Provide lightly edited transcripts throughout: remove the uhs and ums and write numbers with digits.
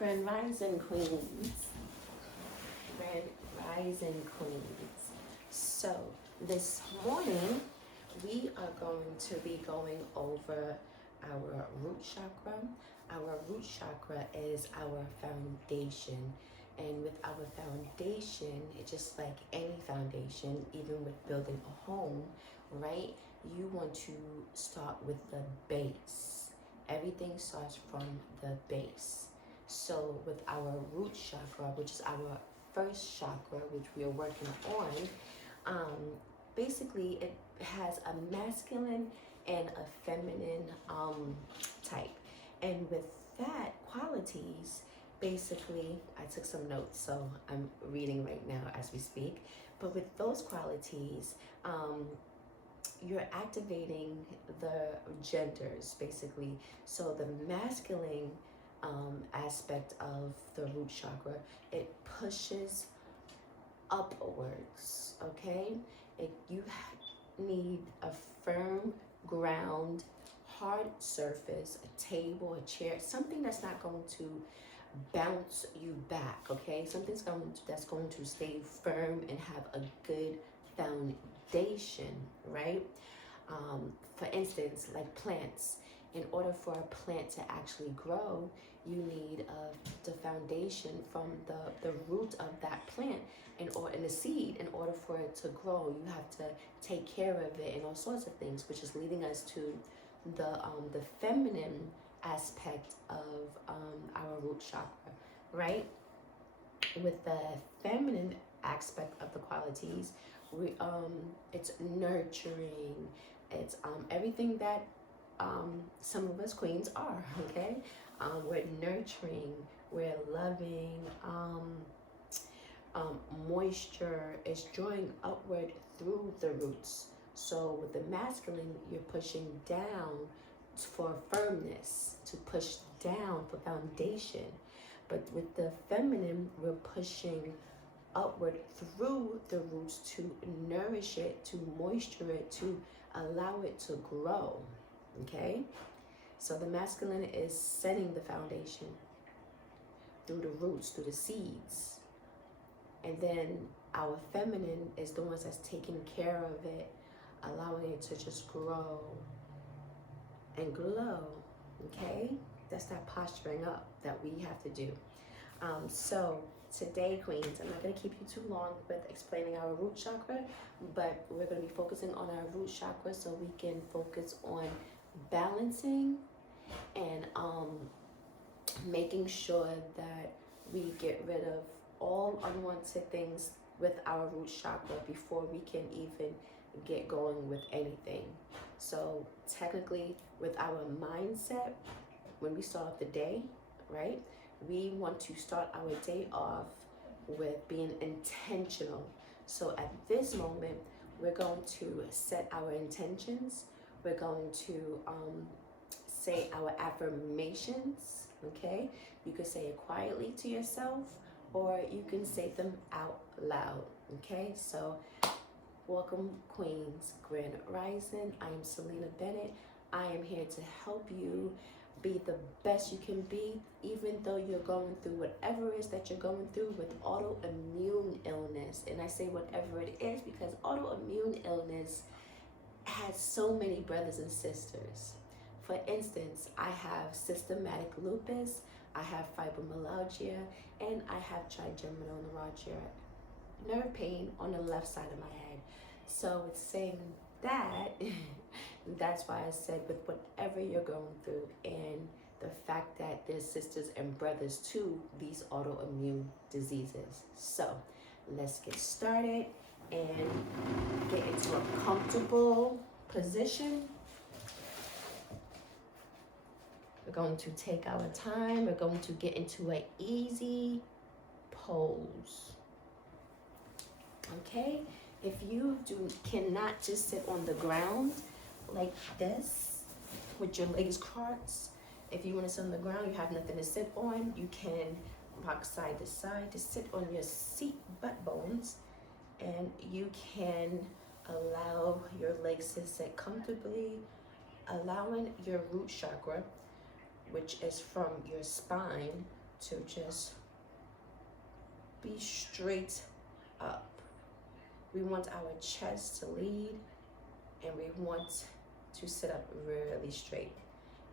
Grand Rising Queens. Grand Rising Queens. So this morning we are going to be going over our root chakra. Our root chakra is our foundation. And with our foundation, it's just like any foundation, even with building a home, right? You want to start with the base. Everything starts from the base. So with our root chakra, which is our first chakra, which we are working on, basically it has a masculine and a feminine type. And with that qualities, basically, I took some notes, so I'm reading right now as we speak. But with those qualities, you're activating the genders, basically. So the masculine aspect of the root chakra, it pushes upwards, okay? You need a firm ground, hard surface, a table, a chair, something that's not going to bounce you back, okay? Something's that's going to stay firm and have a good foundation, right? For instance, like plants. In order for a plant to actually grow, you need the foundation from the root of that plant in the seed. In order for it to grow, you have to take care of it and all sorts of things, which is leading us to the feminine aspect of our root chakra, right? With the feminine aspect of the qualities, it's nurturing. It's everything that some of us queens are, okay? We're nurturing, we're loving, moisture is drawing upward through the roots. So with the masculine, you're pushing down for firmness, to push down for foundation. But with the feminine, we're pushing upward through the roots to nourish it, to moisture it, to allow it to grow, okay? So the masculine is setting the foundation through the roots, through the seeds. And then our feminine is the ones that's taking care of it, allowing it to just grow and glow, okay? That's that posturing up that we have to do. So today, queens, I'm not going to keep you too long with explaining our root chakra, but we're going to be focusing on our root chakra so we can focus on balancing and making sure that we get rid of all unwanted things with our root chakra before we can even get going with anything. So technically, with our mindset, when we start off the day, right, we want to start our day off with being intentional. So at this moment, we're going to set our intentions. We're going to say our affirmations, okay? You can say it quietly to yourself, or you can say them out loud, okay? So welcome, Queens, Grand Rising. I am Selena Bennett. I am here to help you be the best you can be, even though you're going through whatever it is that you're going through with autoimmune illness. And I say whatever it is because autoimmune illness has so many brothers and sisters. For instance, I have systematic lupus, I have fibromyalgia, and I have trigeminal neuralgia, nerve pain on the left side of my head. So it's saying that, that's why I said with whatever you're going through, and the fact that there's sisters and brothers to these autoimmune diseases. So let's get started and get into a comfortable position. We're going to take our time. We're going to get into an easy pose. Okay? If you cannot just sit on the ground like this with your legs crossed, if you want to sit on the ground, you have nothing to sit on, you can rock side to side to sit on your seat butt bones, and you can allow your legs to sit comfortably, allowing your root chakra, which is from your spine, to just be straight up. We want our chest to lead, and we want to sit up really straight.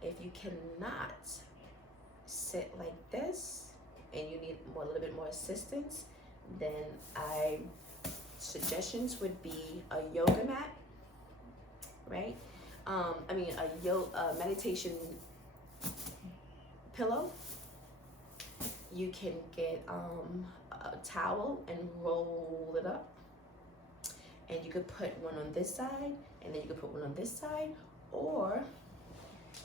If you cannot sit like this and you need a little bit more assistance, then suggestions would be a yoga mat, right? A meditation pillow. You can get a towel and roll it up, and you could put one on this side, and then you could put one on this side, or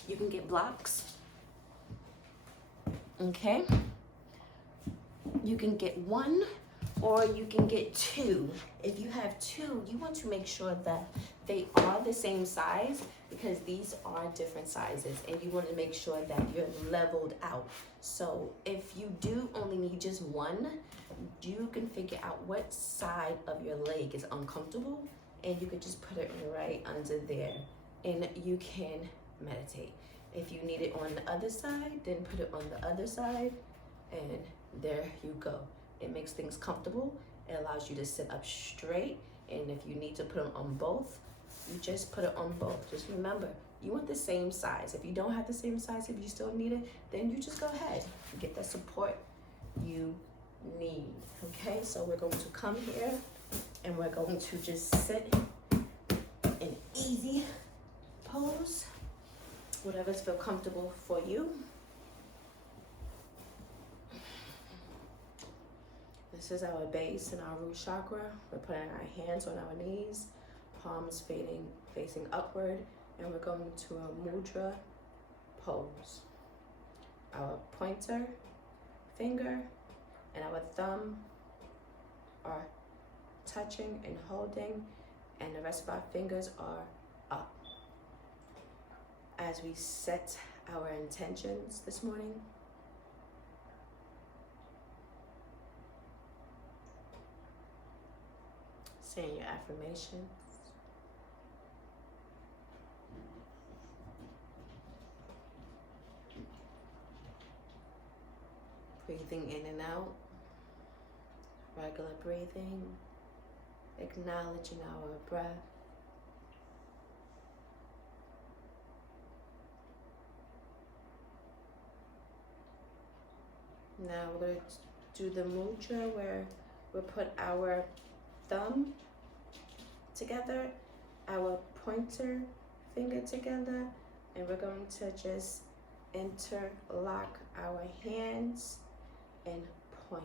you can get blocks. Okay, you can get one, or you can get two. If you have two, you want to make sure that they are the same size, because these are different sizes, and you want to make sure that you're leveled out. So if you do only need just one, you can figure out what side of your leg is uncomfortable, and you could just put it right under there, and you can meditate. If you need it on the other side, then put it on the other side, and there you go. It makes things comfortable. It allows you to sit up straight, and if you need to put them on both, you just put it on both. Just remember, you want the same size. If you don't have the same size, if you still need it, then you just go ahead and get the support you need. Okay, so we're going to come here, and we're going to just sit in easy pose, whatever's feel comfortable for you. This is our base and our root chakra. We're putting our hands on our knees, palms facing upward, and we're going to a Mudra Pose. Our pointer finger and our thumb are touching and holding, and the rest of our fingers are up. As we set our intentions this morning, saying your affirmations. Breathing in and out, regular breathing, acknowledging our breath. Now we're going to do the mudra where we'll put our thumb together, our pointer finger together, and we're going to just interlock our hands and point.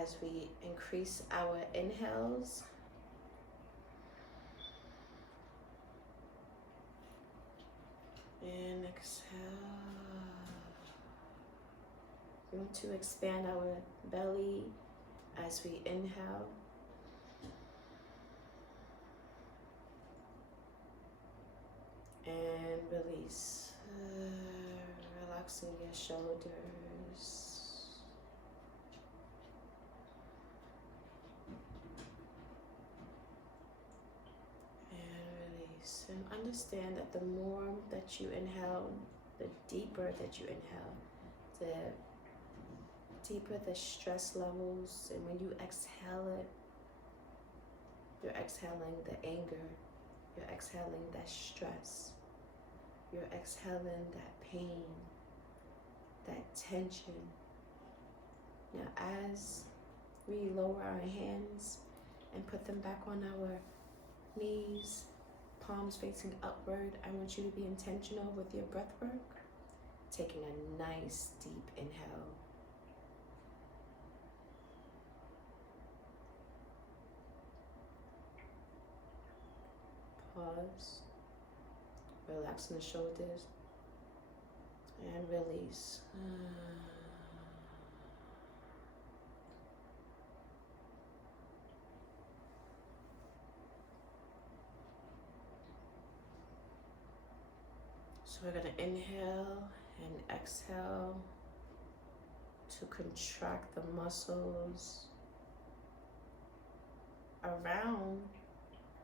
As we increase our inhales and exhale. We want to expand our belly as we inhale. And release. Relaxing your shoulders. And release. And understand that the more that you inhale, the deeper that you inhale, the deeper the stress levels. And when you exhale it, you're exhaling the anger, you're exhaling that stress, you're exhaling that pain, that tension. Now as we lower our hands and put them back on our knees, palms facing upward, I want you to be intentional with your breath work, taking a nice deep inhale. Pause, relaxing the shoulders, and release. So we're going to inhale and exhale to contract the muscles around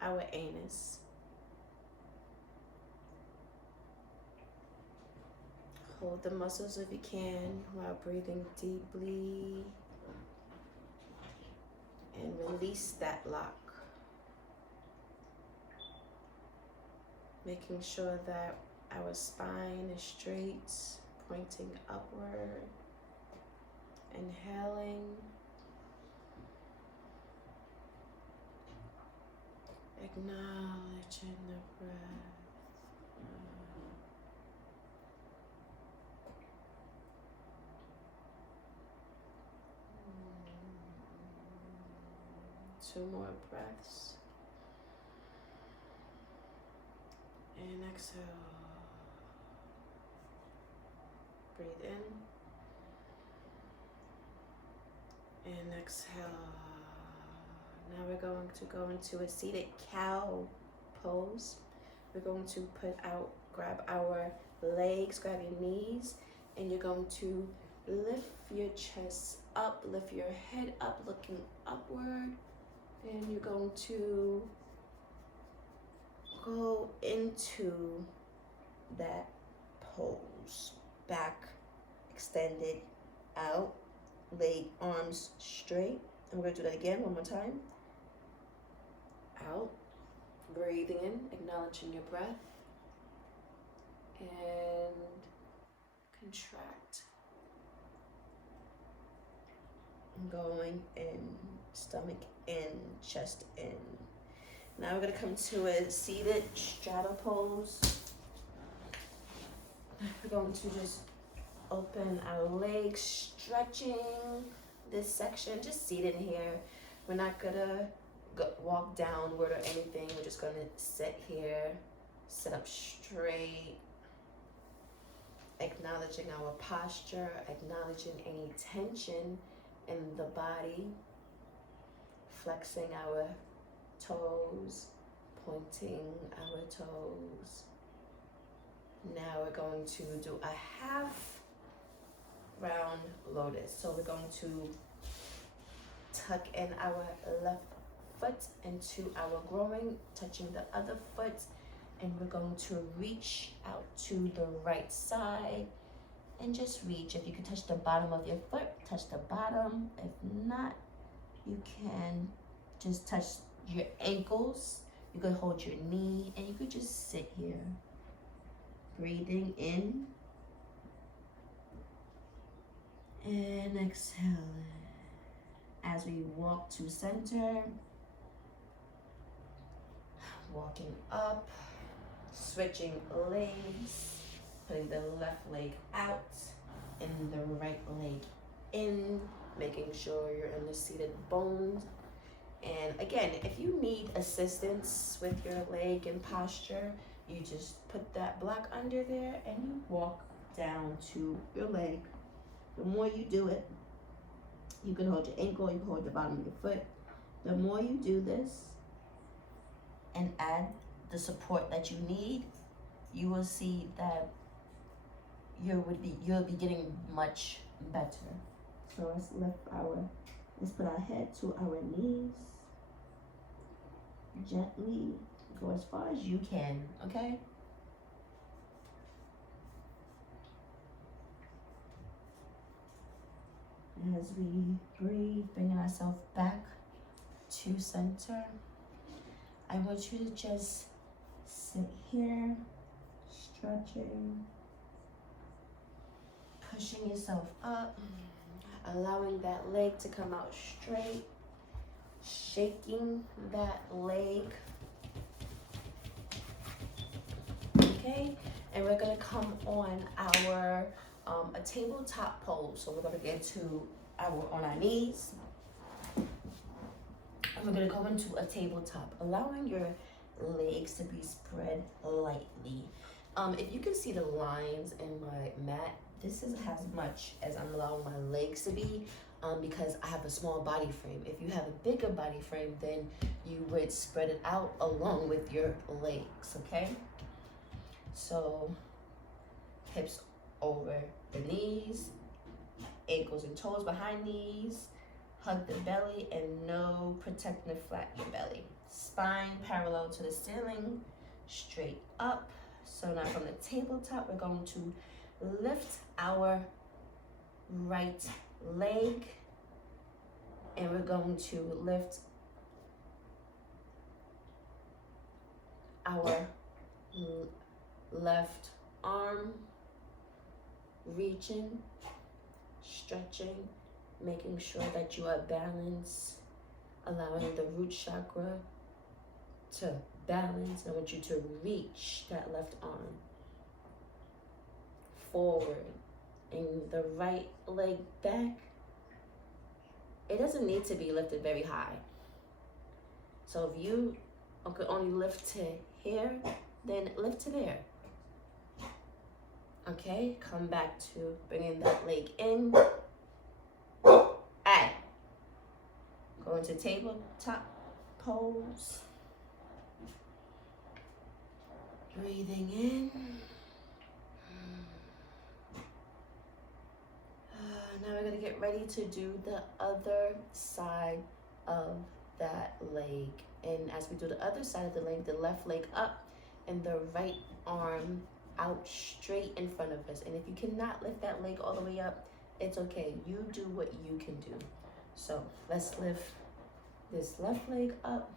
our anus. Hold the muscles if you can while breathing deeply. And release that lock. Making sure that our spine is straight, pointing upward. Inhaling. Acknowledging the breath. 2 more breaths. And exhale. Breathe in. And exhale. Now we're going to go into a seated cow pose. We're going to grab our legs, grab your knees, and you're going to lift your chest up, lift your head up, looking upward. And you're going to go into that pose. Back extended out, leg, arms straight. And we're gonna do that again, one more time. Out, breathing in, acknowledging your breath. And contract. Going in, stomach in, chest in. Now we're gonna come to a seated straddle pose. We're going to just open our legs, stretching this section, just seated here. We're not gonna walk downward or anything. We're just gonna sit here, sit up straight, acknowledging our posture, acknowledging any tension in the body, flexing our toes, pointing our toes. Now we're going to do a half round lotus. So we're going to tuck in our left foot into our groin, touching the other foot, and we're going to reach out to the right side and just reach. If you can touch the bottom of your foot, touch the bottom. If not, you can just touch your ankles. You could hold your knee and you could just sit here. Breathing in and exhaling as we walk to center, walking up, switching legs, putting the left leg out and the right leg in, making sure you're in the seated bones. And again, if you need assistance with your leg and posture, you just put that block under there and you walk down to your leg. The more you do it, you can hold your ankle, you can hold the bottom of your foot. The more you do this and add the support that you need, you will see that you'll be getting much better. So let's put our head to our knees. Gently go as far as you can, okay? As we breathe, bringing ourselves back to center, I want you to just sit here, stretching, pushing yourself up, allowing that leg to come out straight, shaking that leg. Okay, and we're gonna come on our a tabletop pose. So we're gonna get to on our knees, and we're gonna go into a tabletop, allowing your legs to be spread lightly. If you can see the lines in my mat, this is as much as I'm allowing my legs to be, because I have a small body frame. If you have a bigger body frame, then you would spread it out along with your legs, okay? So hips over the knees, ankles and toes behind knees, hug the belly and no protecting the flat your belly. Spine parallel to the ceiling, straight up. So now from the tabletop, we're going to lift our right leg, and we're going to lift our left arm, reaching, stretching, making sure that you are balanced, allowing the root chakra to balance. I want you to reach that left arm forward and the right leg back. It doesn't need to be lifted very high. So if you could only lift to here, then lift to there. Okay, come back to bringing that leg in. Add. Go into tabletop pose. Breathing in. Now we're gonna get ready to do the other side of that leg. And as we do the other side of the leg, the left leg up and the right arm out straight in front of us. And if you cannot lift that leg all the way up, it's okay. You do what you can do. So let's lift this left leg up.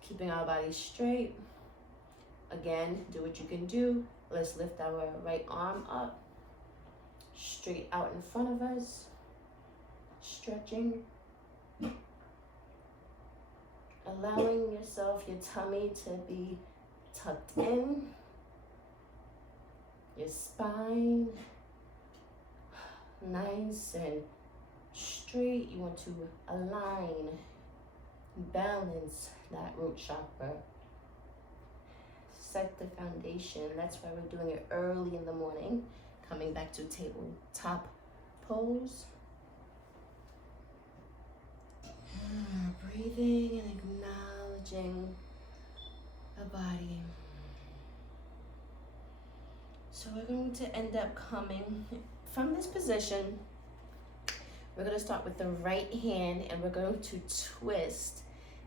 Keeping our body straight. Again, do what you can do. Let's lift our right arm up, straight out in front of us, stretching. Allowing yourself, your tummy to be tucked in, your spine nice and straight. You want to align, balance that root chakra. Set the foundation. That's why we're doing it early in the morning. Coming back to tabletop pose. Breathing and acknowledging the body. So we're going to end up coming from this position. We're going to start with the right hand and we're going to twist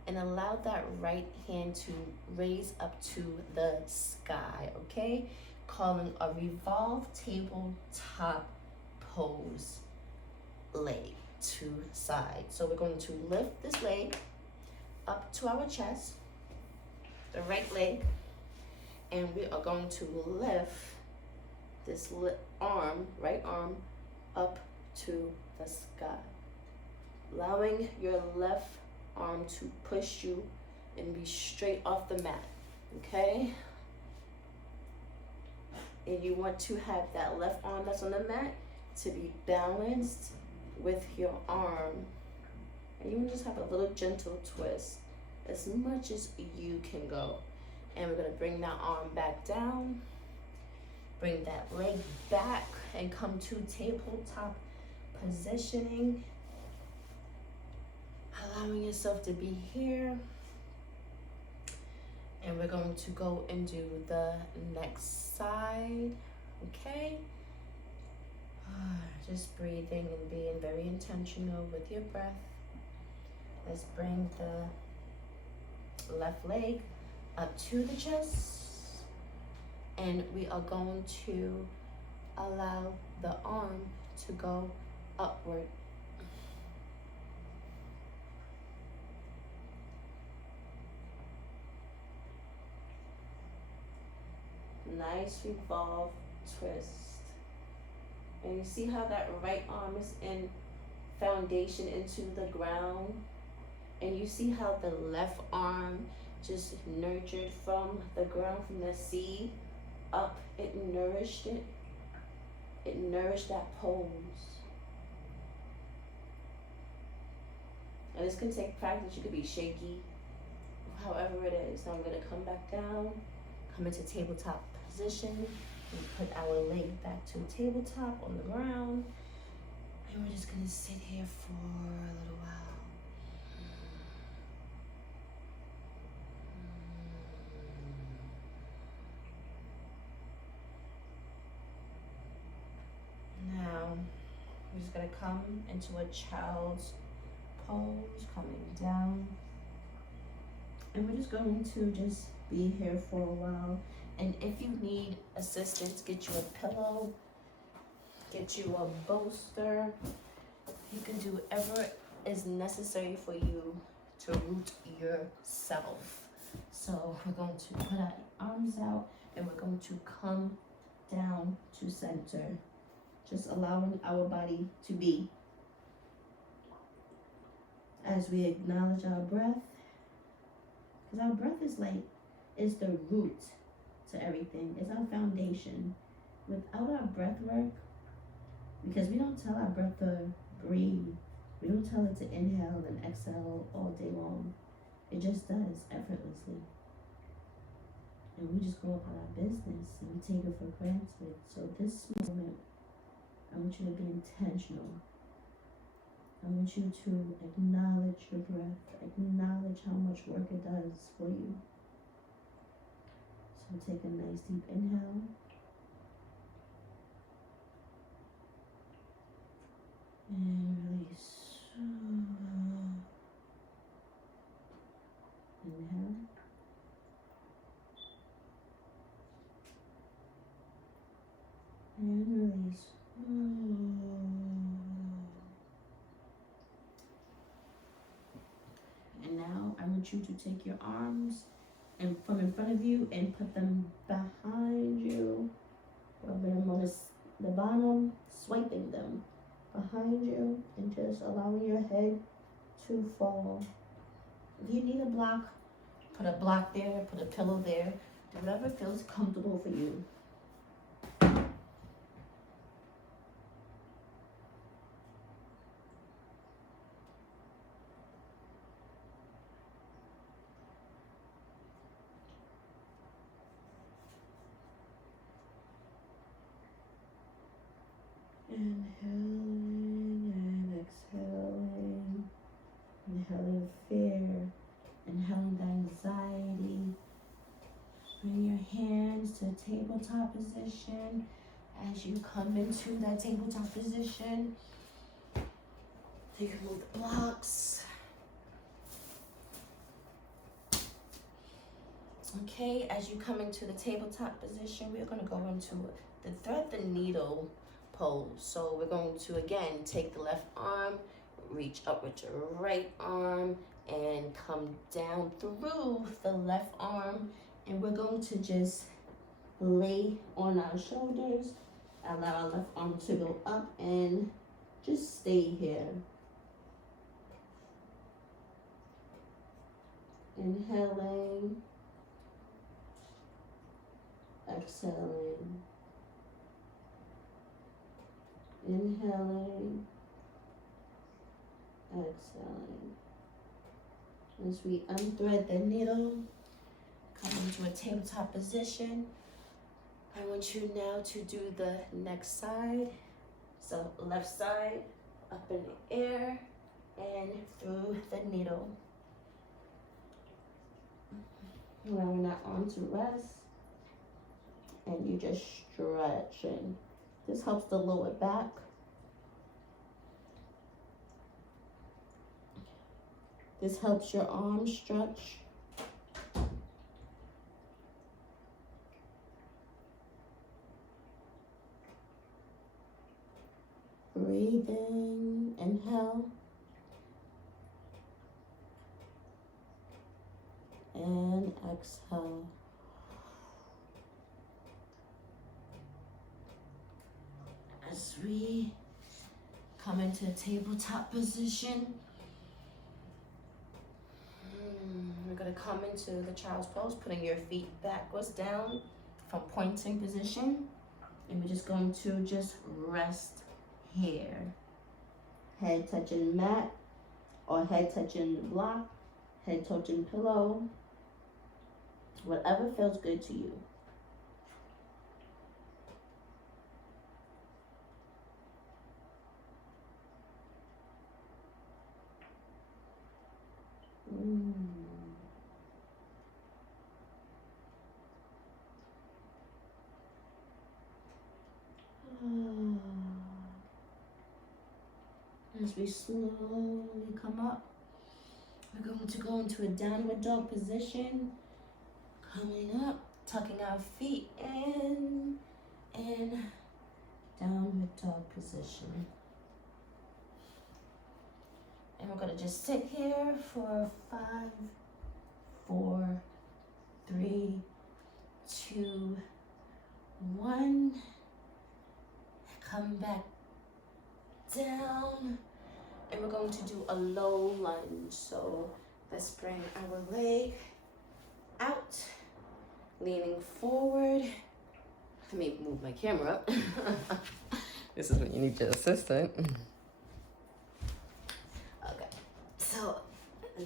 and allow that right hand to raise up to the sky, okay? Calling a revolve tabletop pose leg to side. So we're going to lift this leg up to our chest, the right leg, and we are going to lift this arm, right arm, up to the sky. Allowing your left arm to push you and be straight off the mat, okay? And you want to have that left arm that's on the mat to be balanced with your arm. And you want to just have a little gentle twist as much as you can go. And we're going to bring that arm back down. Bring that leg back and come to tabletop positioning. Allowing yourself to be here. And we're going to go and do the next side, okay? Just breathing and being very intentional with your breath. Let's bring the left leg up to the chest. And we are going to allow the arm to go upward. Nice revolve twist. And you see how that right arm is in foundation into the ground? And you see how the left arm just nurtured from the ground, from the seed up. It nourished it. It nourished that pose. And this can take practice. You could be shaky, however it is. Now I'm going to come back down, come into tabletop position. We put our leg back to tabletop on the ground. And we're just going to sit here for a little while. Now, we're just going to come into a child's pose, coming down. And we're just going to just be here for a while. And if you need assistance, get you a pillow, get you a bolster. You can do whatever is necessary for you to root yourself. So we're going to put our arms out and we're going to come down to center. Just allowing our body to be. As we acknowledge our breath, because our breath is the root to everything. It's our foundation. Without our breath work, because we don't tell our breath to breathe, we don't tell it to inhale and exhale all day long. It just does effortlessly. And we just go about our business and we take it for granted. So this moment, I want you to be intentional. I want you to acknowledge your breath, acknowledge how much work it does for you. So take a nice deep inhale. And release. Inhale. And release. And now I want you to take your arms and from in front of you and put them behind you. Rubbing them on the bottom, swiping them behind you and just allowing your head to fall. If you need a block, put a block there, put a pillow there, whatever feels comfortable for you. Inhaling and exhaling. Inhaling fear. Inhaling the anxiety. Bring your hands to tabletop position. As you come into that tabletop position, you can move the blocks. Okay, as you come into the tabletop position, we're going to go into the thread the needle pose. So we're going to again take the left arm, reach up with your right arm, and come down through the left arm. And we're going to just lay on our shoulders, allow our left arm to go up and just stay here. Inhaling, exhaling, inhaling, exhaling. As we unthread the needle, come into a tabletop position. I want you now to do the next side. So left side, up in the air and through the needle. Allowing that arm to rest. And you just stretching. This helps the lower back. This helps your arms stretch. Breathing, inhale. And exhale. As we come into a tabletop position, we're going to come into the child's pose, putting your feet backwards down from pointing position. And we're just going to just rest here. Head touching mat or head touching block, head touching pillow. Whatever feels good to you. As we slowly come up, we're going to go into a downward dog position. Coming up, tucking our feet in, and downward dog position. And we're gonna just sit here for 5, 4, 3, 2, 1. Come back down. And we're going to do a low lunge. So let's bring our leg out, leaning forward. Let me move my camera up. This is when you need your assistant. Okay, so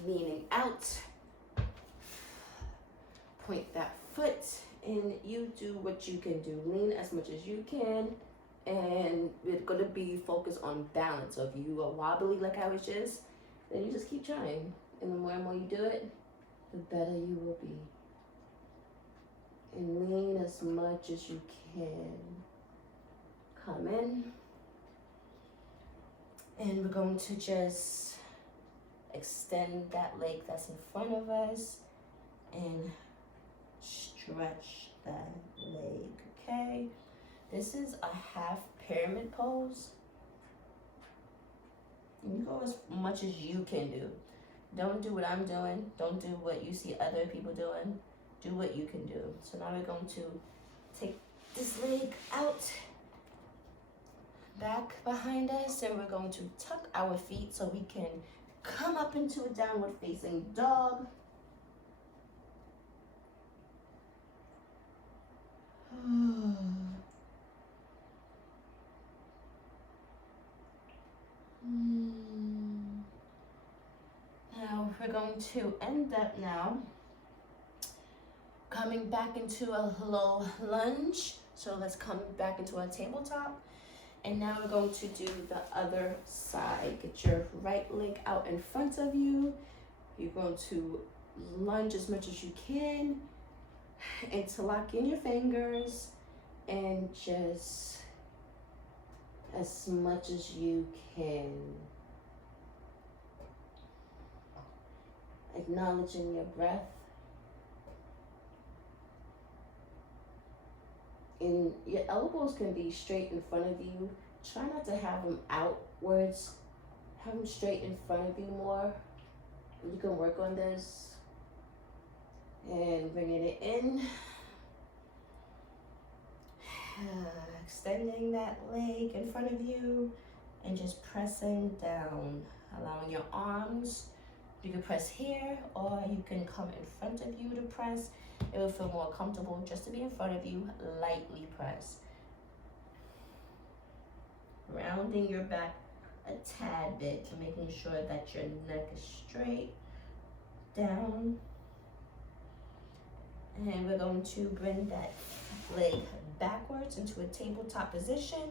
leaning out, point that foot, and you do what you can do. Lean as much as you can, and we're gonna be focused on balance. So if you are wobbly like I was just, then you just keep trying. And the more and more you do it, the better you will be. And lean as much as you can. Come in. And we're going to just extend that leg that's in front of us and stretch that leg, okay? This is a half pyramid pose. You go as much as you can do. Don't do what I'm doing. Don't do what you see other people doing. Do what you can do. So now we're going to take this leg out, back behind us, and we're going to tuck our feet so we can come up into a downward facing dog. Now we're going to end up now coming back into a low lunge. So let's come back into our tabletop. And now we're going to do the other side. Get your right leg out in front of you. You're going to lunge as much as you can, interlock in your fingers, and just as much as you can. Acknowledging your breath. And your elbows can be straight in front of you. Try not to have them outwards. Have them straight in front of you more. You can work on this. And bringing it in. Extending that leg in front of you. And just pressing down. Allowing your arms. You can press here, or you can come in front of you to press. It will feel more comfortable just to be in front of you. Lightly press. Rounding your back a tad bit, making sure that your neck is straight. Down. And we're going to bring that leg backwards into a tabletop position.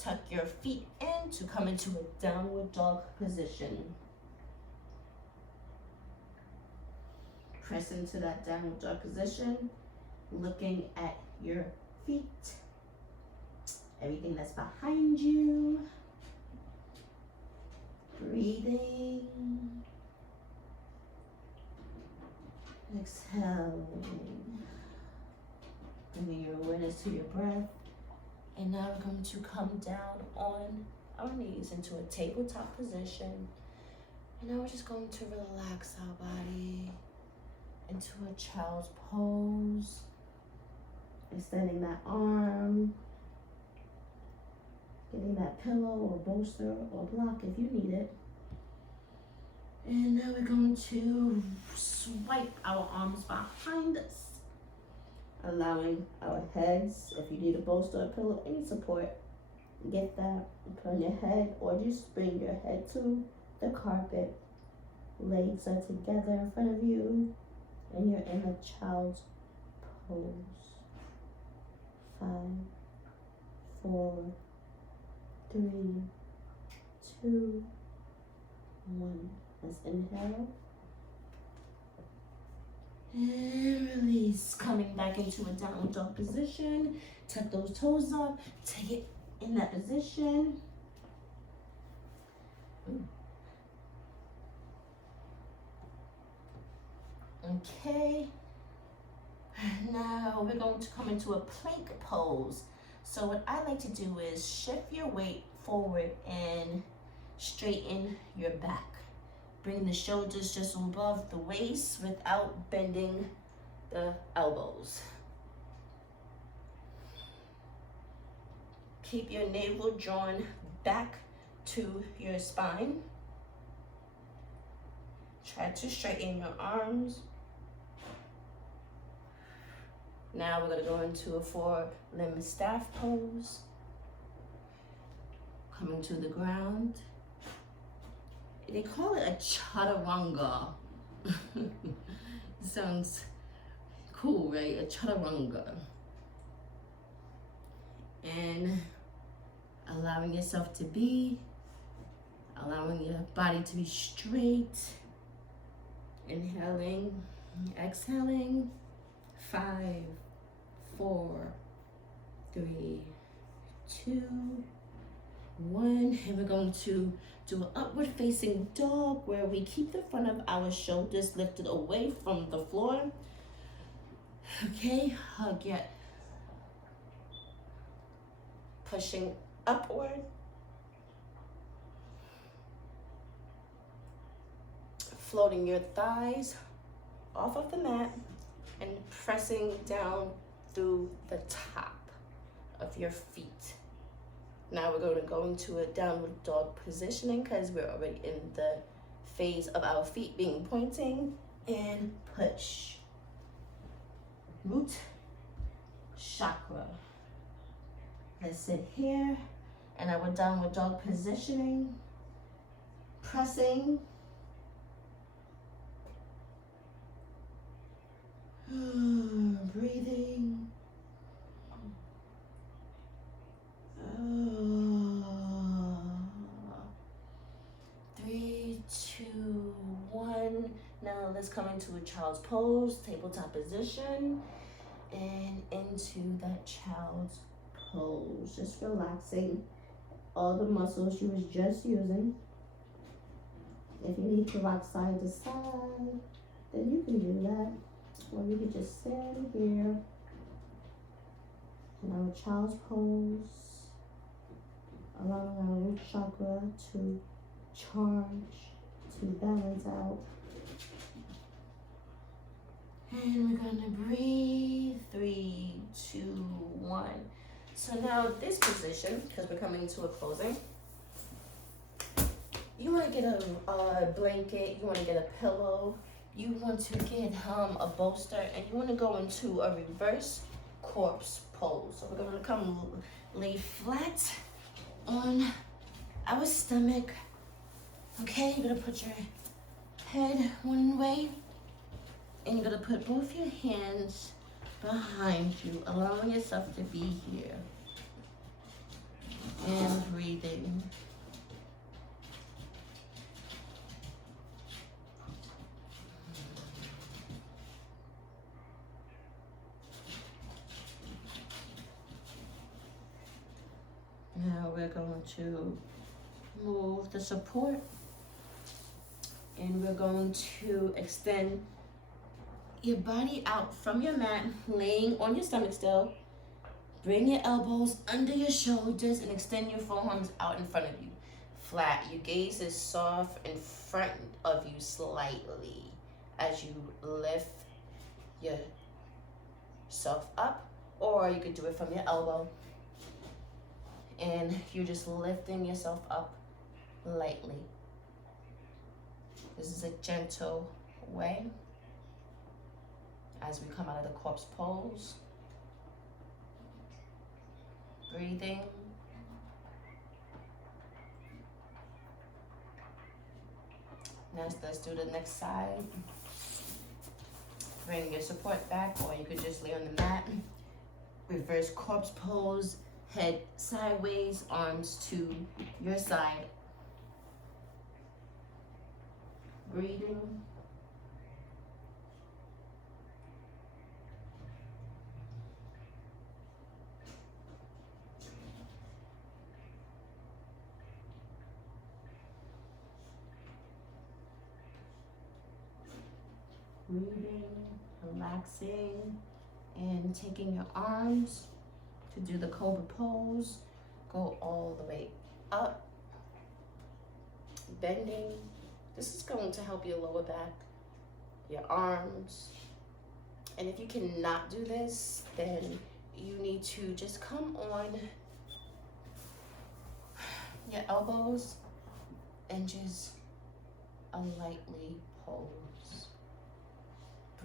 Tuck your feet in to come into a downward dog position. Press into that downward dog position, looking at your feet, everything that's behind you, breathing, exhaling, bringing your awareness to your breath. And now we're going to come down on our knees into a tabletop position. And now we're just going to relax our body into a child's pose, extending that arm, getting that pillow or bolster or block if you need it. And now we're going to swipe our arms behind us, allowing our heads, if you need a bolster or pillow, any support, get that, put on your head, or just bring your head to the carpet. Legs are together in front of you. And you're in a child's pose. 5, 4, 3, 2, 1. Let's inhale. And release. Coming back into a downward dog position. Tuck those toes up. Take it in that position. Okay, Now we're going to come into a plank pose. So what I like to do is shift your weight forward and straighten your back. Bring the shoulders just above the waist without bending the elbows. Keep your navel drawn back to your spine. Try to straighten your arms. Now we're going to go into a 4-limb staff pose. Coming to the ground. They call it a chaturanga. Sounds cool, right? A chaturanga. And allowing yourself to be, allowing your body to be straight. Inhaling, exhaling. 5, 4, 3, 2, 1. And we're going to do an upward facing dog where we keep the front of our shoulders lifted away from the floor. Okay, hug it. Pushing upward. Floating your thighs off of the mat and pressing down through the top of your feet. Now we're going to go into a downward dog positioning because we're already in the phase of our feet being pointing. And push. Root chakra. Let's sit here and our downward dog positioning. Pressing. Breathing. 3, 2, 1. Now let's come into a child's pose, tabletop position, and into that child's pose. Just relaxing all the muscles you was just using. If you need to rock side to side, then you can do that. Or you can just stand here in our child's pose, allowing our root chakra to charge, to balance out. And we're gonna breathe. 3, 2, 1. So now this position, because we're coming to a closing, you want to get a blanket, you want to get a pillow, you want to get a bolster, and you want to go into a reverse corpse pose. So we're going to come lay flat on our stomach. Okay, you're going to put your head one way, and you're going to put both your hands behind you, allowing yourself to be here. And breathing. Now we're going to move the support, and we're going to extend your body out from your mat, laying on your stomach still. Bring your elbows under your shoulders and extend your forearms out in front of you. Flat. Your gaze is soft in front of you slightly as you lift yourself up, or you could do it from your elbow. And you're just lifting yourself up lightly. This is a gentle way as we come out of the corpse pose. Breathing. Now let's do the next side. Bring your support back, or you could just lay on the mat. Reverse corpse pose. Head sideways, arms to your side. Breathing. Breathing, relaxing. And taking your arms to do the Cobra pose, go all the way up, bending. This is going to help your lower back, your arms. And if you cannot do this, then you need to just come on your elbows and just a lightly pose.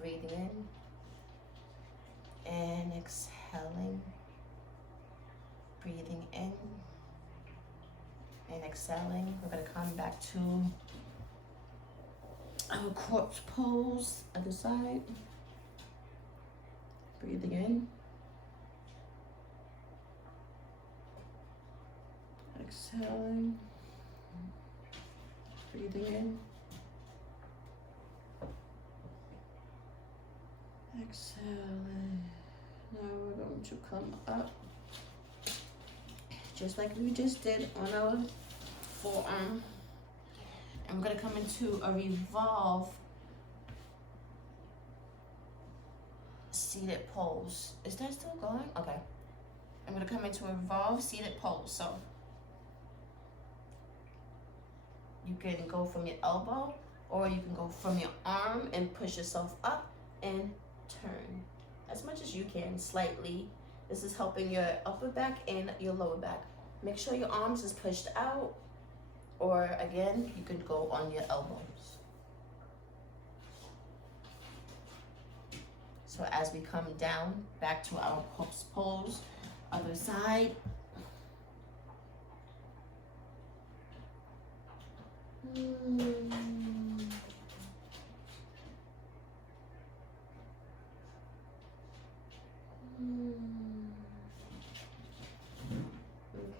Breathing in and exhaling. Breathing in and exhaling. We're going to come back to our corpse pose, other side. Breathing in. Exhaling. Breathing in. Exhaling. Now we're going to come up just like we just did on our forearm. And we're going to come into a revolve seated pose. Is that still going? Okay. I'm going to come into a revolve seated pose. So you can go from your elbow or you can go from your arm and push yourself up and turn as much as you can, slightly. This is helping your upper back and your lower back. Make sure your arms is pushed out, or again, you can go on your elbows. So as we come down, back to our corpse pose, other side.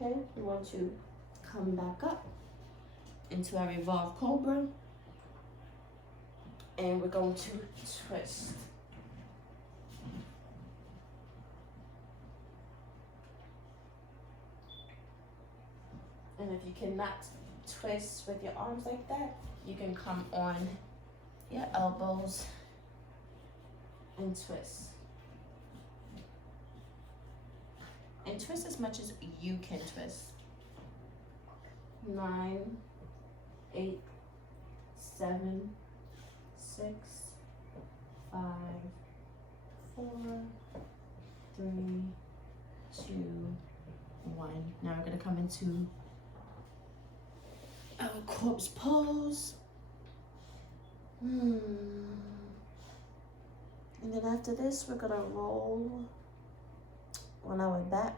Okay, we want to come back up into our revolve cobra, and we're going to twist. And if you cannot twist with your arms like that, you can come on your elbows and twist. And twist as much as you can twist. 9, 8, 7, 6, 5, 4, 3, 2, 1. Now we're going to come into our corpse pose. And then after this, we're going to roll on our back.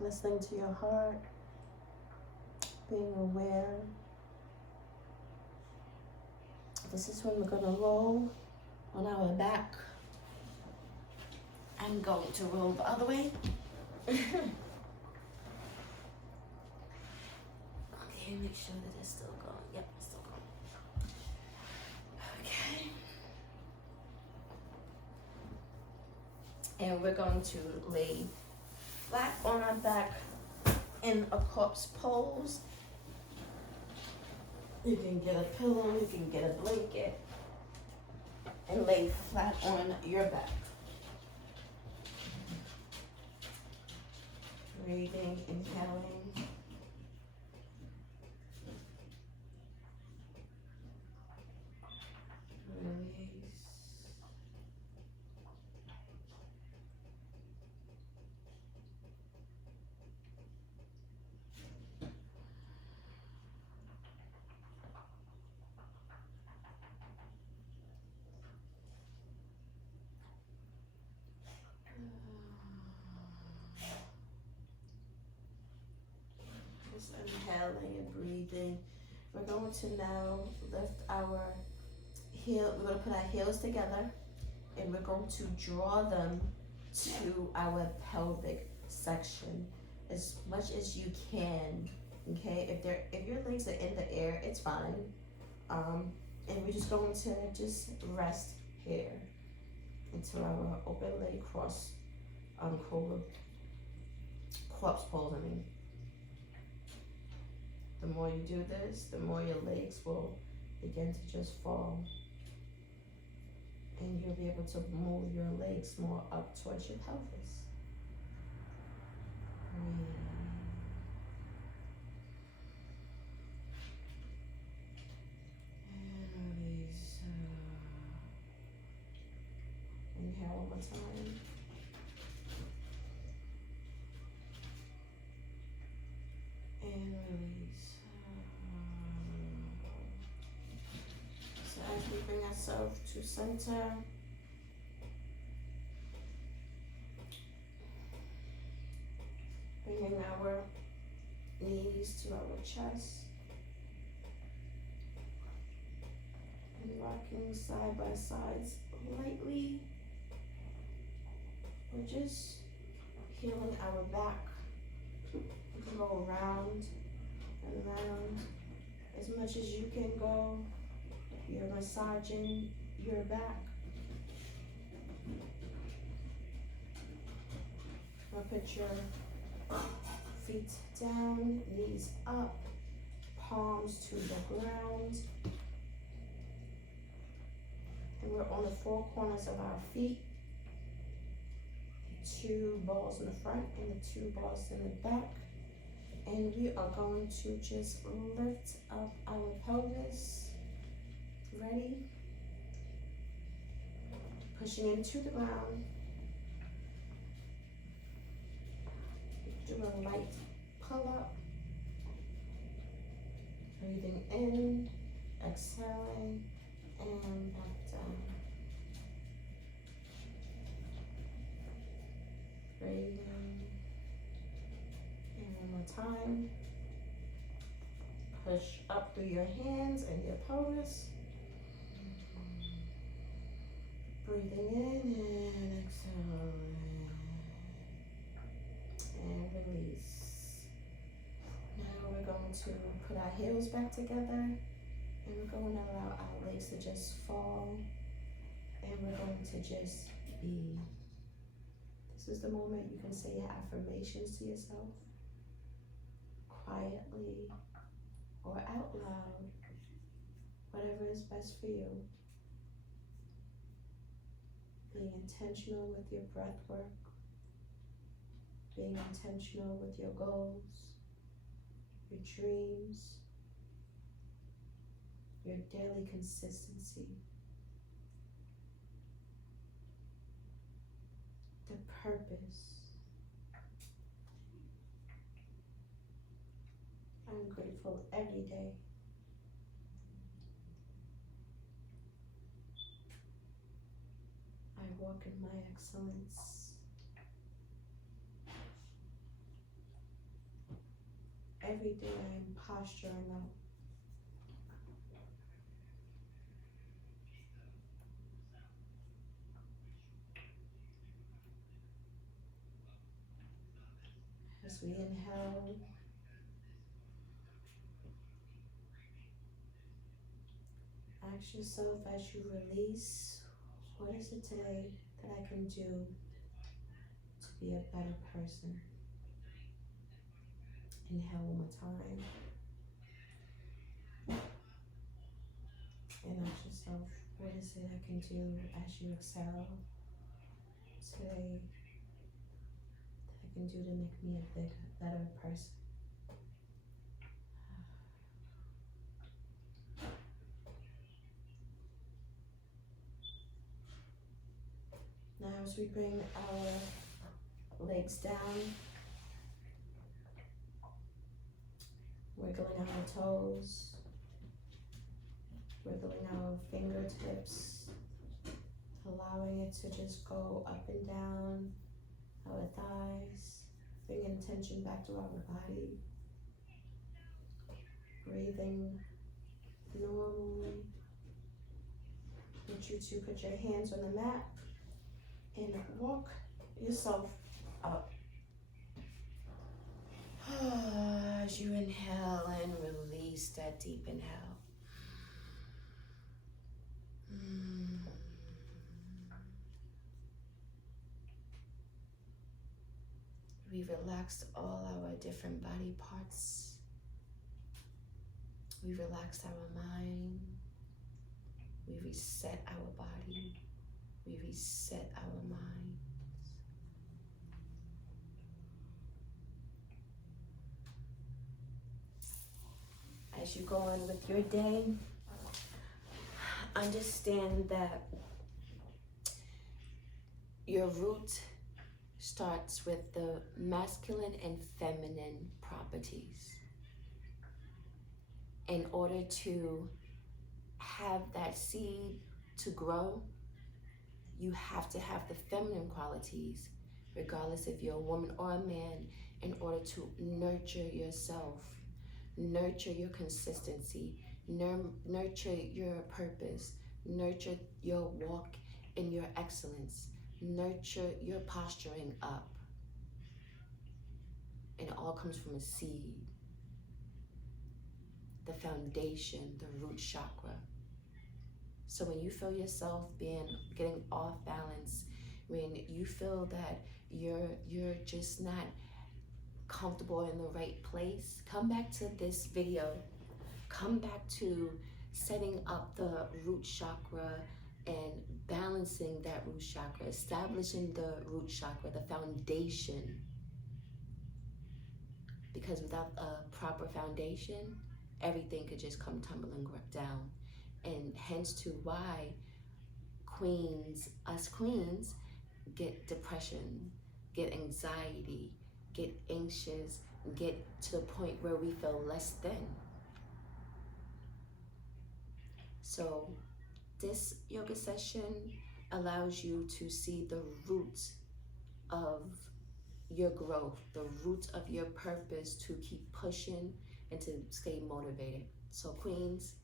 Listening to your heart, being aware. This is when we're going to roll on our back. I'm going to roll the other way. Okay, make sure that it's still going. Yep, it's still going. Okay. And we're going to lay flat on our back in a corpse pose. You can get a pillow, you can get a blanket, and lay flat on your back. Breathing, inhaling. Release. Inhaling and breathing. We're going to now lift our heel. We're going to put our heels together and we're going to draw them to our pelvic section as much as you can. Okay, if your legs are in the air, it's fine. And we're just going to just rest here until our open leg cross, corpse pose. I mean, the more you do this, the more your legs will begin to just fall, and you'll be able to move your legs more up towards your pelvis. And release. Inhale one more time. And release. So as we bring ourselves to center, bringing our knees to our chest, and rocking side by sides lightly. We're just healing our back. You can go around and around as much as you can go. You're massaging your back. Now put your feet down, knees up, palms to the ground. And we're on the four corners of our feet. 2 balls in the front and the 2 balls in the back. And we are going to just lift up our pelvis. Ready? Pushing into the ground. Do a light pull up. Breathing in, exhaling, and back down. Breathing. And one more time. Push up through your hands and your pelvis. Breathing in and exhaling. And release. Now we're going to put our heels back together, and we're going to allow our legs to just fall, and we're going to just be. This is the moment you can say your affirmations to yourself, quietly or out loud, whatever is best for you. Being intentional with your breath work, being intentional with your goals, your dreams, your daily consistency, the purpose. I'm grateful every day. I walk in my excellence. Every day I am posturing up. As we inhale, ask yourself as you release, what is it today that I can do to be a better person? Inhale one more time. And ask yourself, what is it I can do as you exhale today that I can do to make me a better person? Now as we bring our legs down, wiggling our toes, wiggling our fingertips, allowing it to just go up and down our thighs, bringing attention back to our body, breathing normally. I want you to put your hands on the mat and walk yourself up. As as you inhale and release that deep inhale. We relaxed all our different body parts. We relaxed our mind. We reset our body. We reset our minds. As you go on with your day, understand that your root starts with the masculine and feminine properties. In order to have that seed to grow, you have to have the feminine qualities, regardless if you're a woman or a man, in order to nurture yourself, nurture your consistency, nurture your purpose, nurture your walk in your excellence, nurture your posturing up. And it all comes from a seed. The foundation, the root chakra. So when you feel yourself getting off balance, when you feel that you're just not comfortable in the right place, come back to this video. Come back to setting up the root chakra and balancing that root chakra, establishing the root chakra, the foundation. Because without a proper foundation, everything could just come tumbling down. And hence to why us queens, get depression, get anxiety, get anxious, get to the point where we feel less than. So this yoga session allows you to see the roots of your growth, the roots of your purpose to keep pushing and to stay motivated. So queens,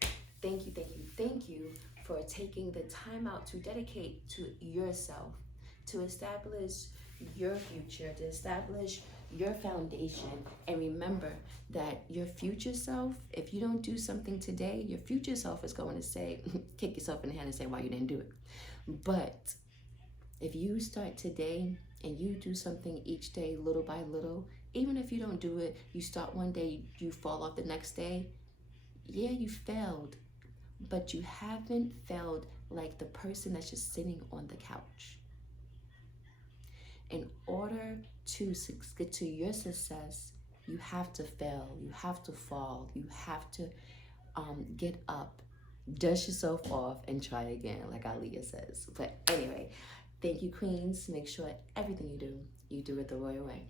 thank you for taking the time out to dedicate to yourself, to establish your future, to establish your foundation. And remember that your future self, if you don't do something today, your future self is going to say, kick yourself in the hand and say why you didn't do it. But if you start today and you do something each day, little by little, even if you don't do it, you start one day, you fall off the next day, yeah, you failed, but you haven't failed like the person that's just sitting on the couch. In order to get to your success, you have to fail, you have to fall, you have to get up, dust yourself off, and try again, like Aaliyah says. But anyway, thank you, queens. Make sure everything you do it the royal way.